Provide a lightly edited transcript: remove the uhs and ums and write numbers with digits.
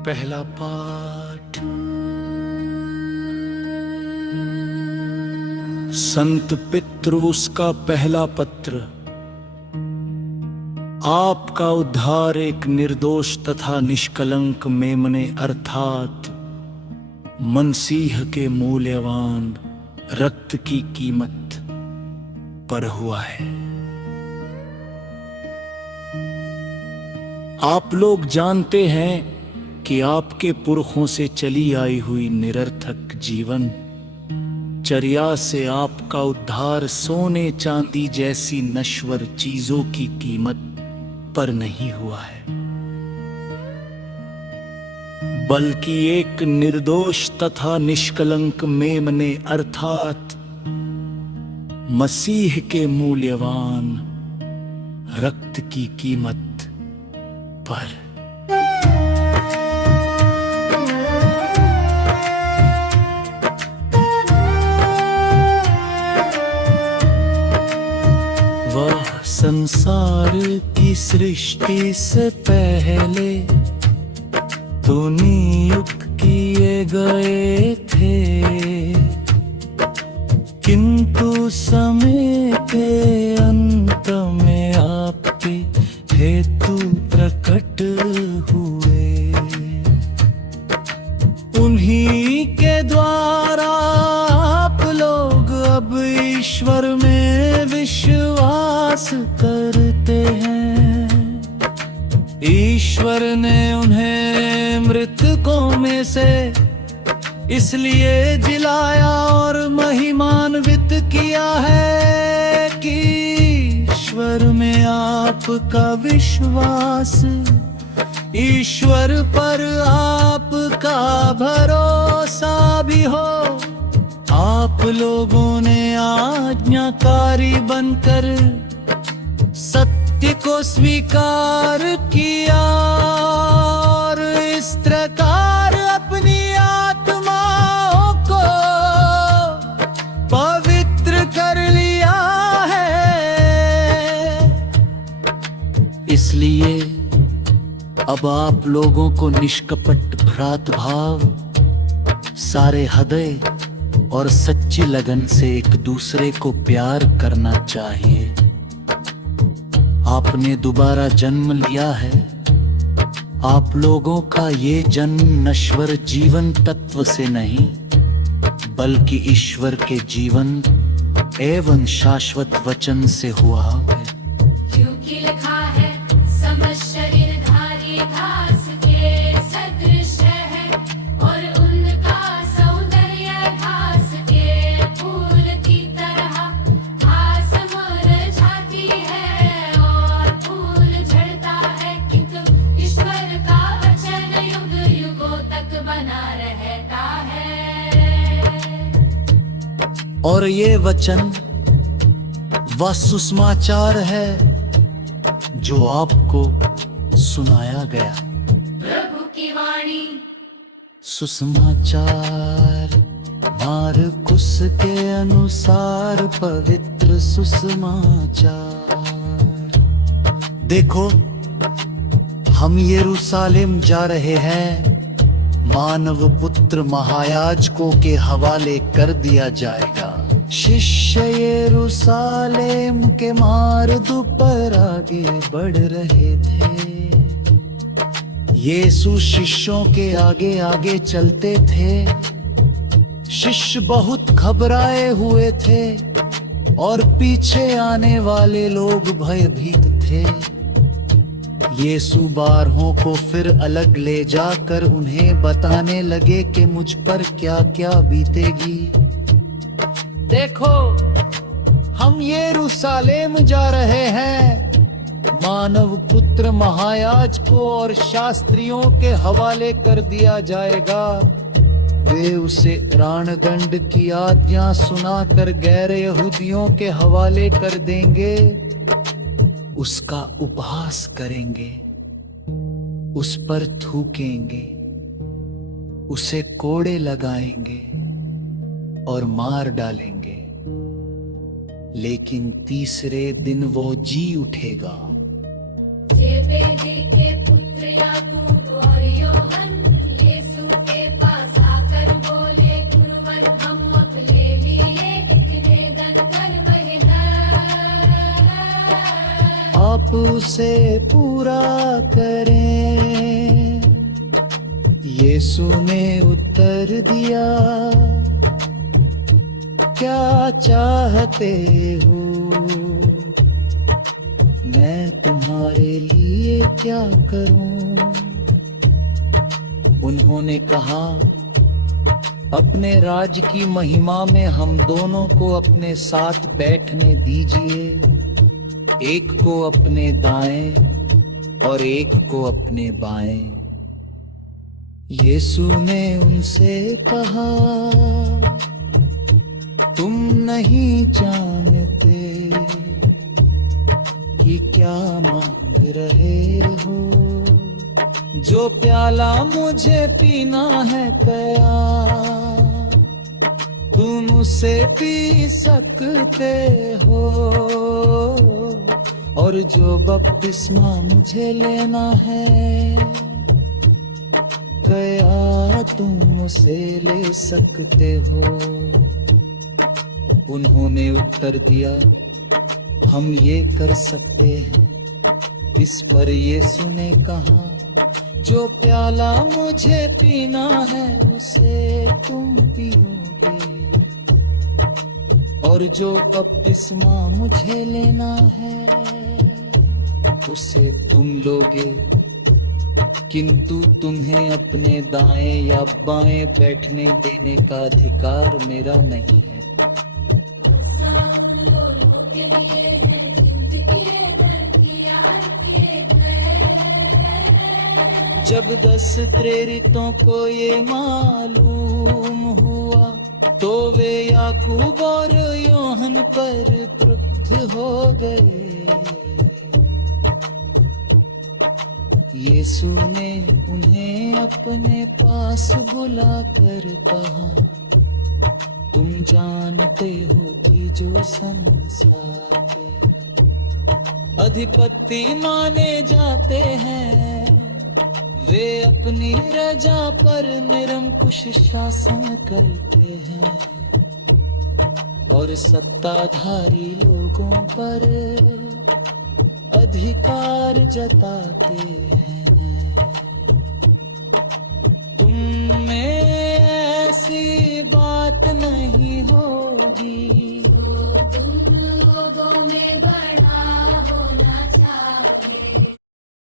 पहला पाठ। संत पितृस का पहला पत्र। आपका उद्धार एक निर्दोष तथा निष्कलंक मेमने अर्थात मसीह के मूल्यवान रक्त की कीमत पर हुआ है। आप लोग जानते हैं कि आपके पुरखों से चली आई हुई निरर्थक जीवन चर्या से आपका उद्धार सोने चांदी जैसी नश्वर चीजों की कीमत पर नहीं हुआ है, बल्कि एक निर्दोष तथा निष्कलंक मेमने अर्थात मसीह के मूल्यवान रक्त की कीमत पर। वह संसार की सृष्टि से पहले तो नियुक्त किए गए थे, किंतु समय के अंत में आपके हेतु प्रकट हुए। उन्हीं के द्वारा आप लोग अब ईश्वर में विश्वास करते हैं। ईश्वर ने उन्हें मृतकों में से इसलिए जिलाया और महिमान्वित किया है कि ईश्वर में आपका विश्वास, ईश्वर पर आपका भरोसा भी हो। आप लोगों ने आज्ञाकारी बनकर सत्य को स्वीकार किया और इस प्रकार अपनी आत्माओं को पवित्र कर लिया है। इसलिए अब आप लोगों को निष्कपट भ्रातृभाव, सारे हृदय और सच्ची लगन से एक दूसरे को प्यार करना चाहिए। आपने दोबारा जन्म लिया है। आप लोगों का ये जन्म नश्वर जीवन तत्व से नहीं, बल्कि ईश्वर के जीवन एवं शाश्वत वचन से हुआ है। क्योंकि लिखा है समस्त शरीरधारी घास के सदृश है और उनका सौंदर्य घास के फूल की तरह। घास मुरझाती है और फूल झड़ता है, किंतु ईश्वर का वचन युग युगों तक बना रहता है। और ये वचन वह सुसमाचार है जो आपको सुनाया गया। प्रभु की वाणी। सुसमाचार मार्कुस के अनुसार पवित्र सुसमाचार। देखो, हम यरूशलेम जा रहे हैं। मानव पुत्र महायाजकों के हवाले कर दिया जाएगा। शिष्य यरूशलेम के मार्ग पर आगे बढ़ रहे थे। यीशु शिष्यों के आगे आगे चलते थे। शिष्य बहुत घबराए हुए थे और पीछे आने वाले लोग भयभीत थे। यीशु बारहों को फिर अलग ले जाकर उन्हें बताने लगे कि मुझ पर क्या क्या बीतेगी। देखो, हम यरूशलेम जा रहे हैं। मानव पुत्र महायाजकों और शास्त्रियों के हवाले कर दिया जाएगा। वे उसे प्राणदंड की आज्ञा सुनाकर गैर यहूदियों के हवाले कर देंगे। उसका उपहास करेंगे, उस पर थूकेंगे, उसे कोड़े लगाएंगे और मार डालेंगे, लेकिन तीसरे दिन वो जी उठेगा। जेबेदी के पुत्र याकूब और योहन आप उसे पूरा करें। यीशु ने उत्तर दिया, क्या चाहते हो, मैं तुम्हारे लिए क्या करूं? उन्होंने कहा, अपने राज की महिमा में हम दोनों को अपने साथ बैठने दीजिए, एक को अपने दाएं और एक को अपने बाएं। यीशु ने उनसे कहा, तुम नहीं जानते कि क्या मांग रहे हो। जो प्याला मुझे पीना है क्या तुम उसे पी सकते हो, और जो बपतिस्मा मुझे लेना है क्या तुम उसे ले सकते हो। उन्होंने उत्तर दिया, हम ये कर सकते हैं। इस पर यीशु ने कहा, जो प्याला मुझे पीना है उसे तुम पियोगे, और जो बपतिस्मा मुझे लेना है उसे तुम लोगे, किंतु तुम्हें अपने दाएं या बाएं बैठने देने का अधिकार मेरा नहीं है। जब 10 प्रेरितों को ये मालूम हुआ तो वे याकूब और योहन पर क्रुद्ध हो गए। यीशु ने उन्हें अपने पास बुलाकर कहा, तुम जानते हो कि जो संसार के अधिपति माने जाते हैं वे अपनी रजा पर निरंकुश शासन करते हैं और सत्ताधारी लोगों पर अधिकार जताते हैं। तुम में ऐसी बात नहीं होगी